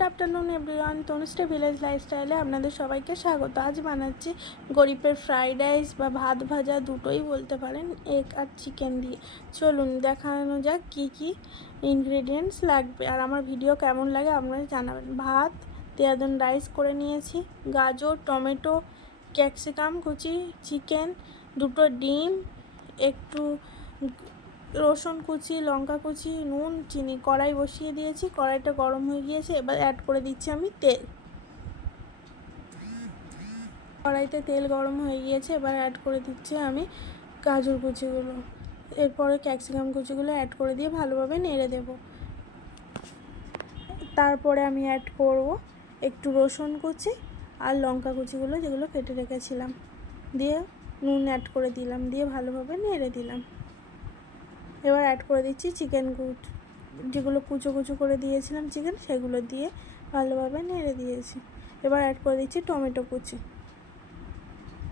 Good afternoon everyone, Tanushree village লাইফস্টাইলে আপনাদের সবাইকে স্বাগত। আজ বানাচ্ছি গরিবের ফ্রাইড রাইস বা ভাত ভাজা, দুটোই বলতে পারেন, এগ আর চিকেন দিয়ে। চলুন দেখানো যাক কী কী ইনগ্রেডিয়েন্টস লাগবে, আর আমার ভিডিও কেমন লাগে আপনারা জানাবেন। ভাত দেরাদুন রাইস করে নিয়েছি, গাজর, টমেটো, ক্যাপসিকাম কুচি, চিকেন, দুটো ডিম, একটু রসুন কুচি, লঙ্কা কুচি, নুন, চিনি। কড়াই বসিয়ে দিয়েছি, কড়াইটা গরম হয়ে গিয়েছে। এবার অ্যাড করে দিচ্ছি আমি তেল। কড়াইতে তেল গরম হয়ে গিয়েছে, এবার অ্যাড করে দিচ্ছি আমি গাজর কুচিগুলো, এরপরে ক্যাপসিকাম কুচিগুলো অ্যাড করে দিয়ে ভালোভাবে নেড়ে দেব। তারপরে আমি অ্যাড করব একটু রসুন কুচি আর লঙ্কা কুচিগুলো, যেগুলো কেটে রেখেছিলাম, দিয়ে নুন অ্যাড করে দিলাম, দিয়ে ভালোভাবে নেড়ে দিলাম। এবার অ্যাড করে দিচ্ছি চিকেন যেগুলো কুচো কুচো করে দিয়েছিলাম চিকেন, সেগুলো দিয়ে ভালোভাবে নেড়ে দিয়েছি। এবার অ্যাড করে দিচ্ছি টমেটো কুচি,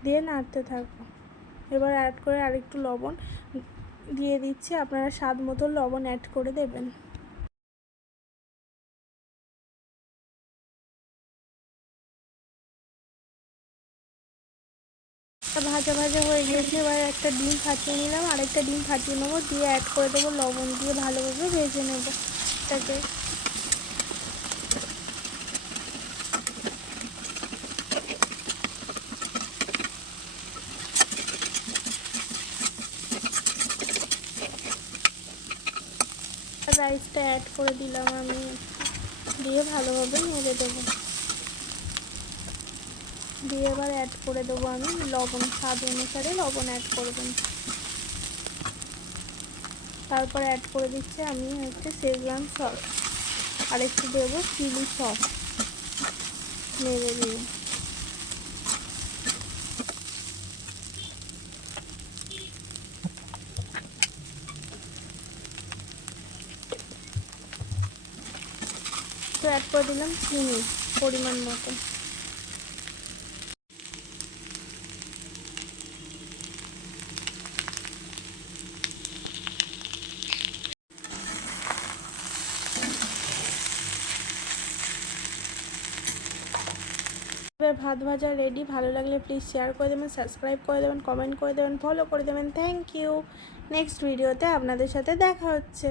দিয়ে নাড়তে থাকবো। এবার অ্যাড করে আরেকটু লবণ দিয়ে দিচ্ছি, আপনারা স্বাদ মতো লবণ অ্যাড করে দেবেন। ভাজা ভাজা হয়ে গিয়েছে, এবার একটা ডিম ফাটিয়ে নিলাম, আরেকটা ডিম ফাটিয়ে নেবো, দিয়ে অ্যাড করে দেবো লবণ, দিয়ে ভালোভাবে ভেজে নেবো এটাকে। রাইসটা অ্যাড করে দিলাম আমি, দিয়ে ভালোভাবে নেড়ে দেবো। দিয়ে এবার অ্যাড করে দেবো আমি লবণ, স্বাদ অনুসারে লবণ অ্যাড করবেন। তারপর অ্যাড করে দিচ্ছি আমি শেজওয়ান সস, আর একটু দেবো চিলি সস, নেড়ে দিয়ে। তো অ্যাড করে দিলাম চিনি পরিমাণ মতো। এবার ভাত ভাজা রেডি। ভালো লাগলে প্লিজ শেয়ার করে দেবেন, সাবস্ক্রাইব করে দেবেন, কমেন্ট করে দেবেন, ফলো করে দেবেন। Thank you. নেক্সট ভিডিওতে আপনাদের সাথে দেখা হচ্ছে।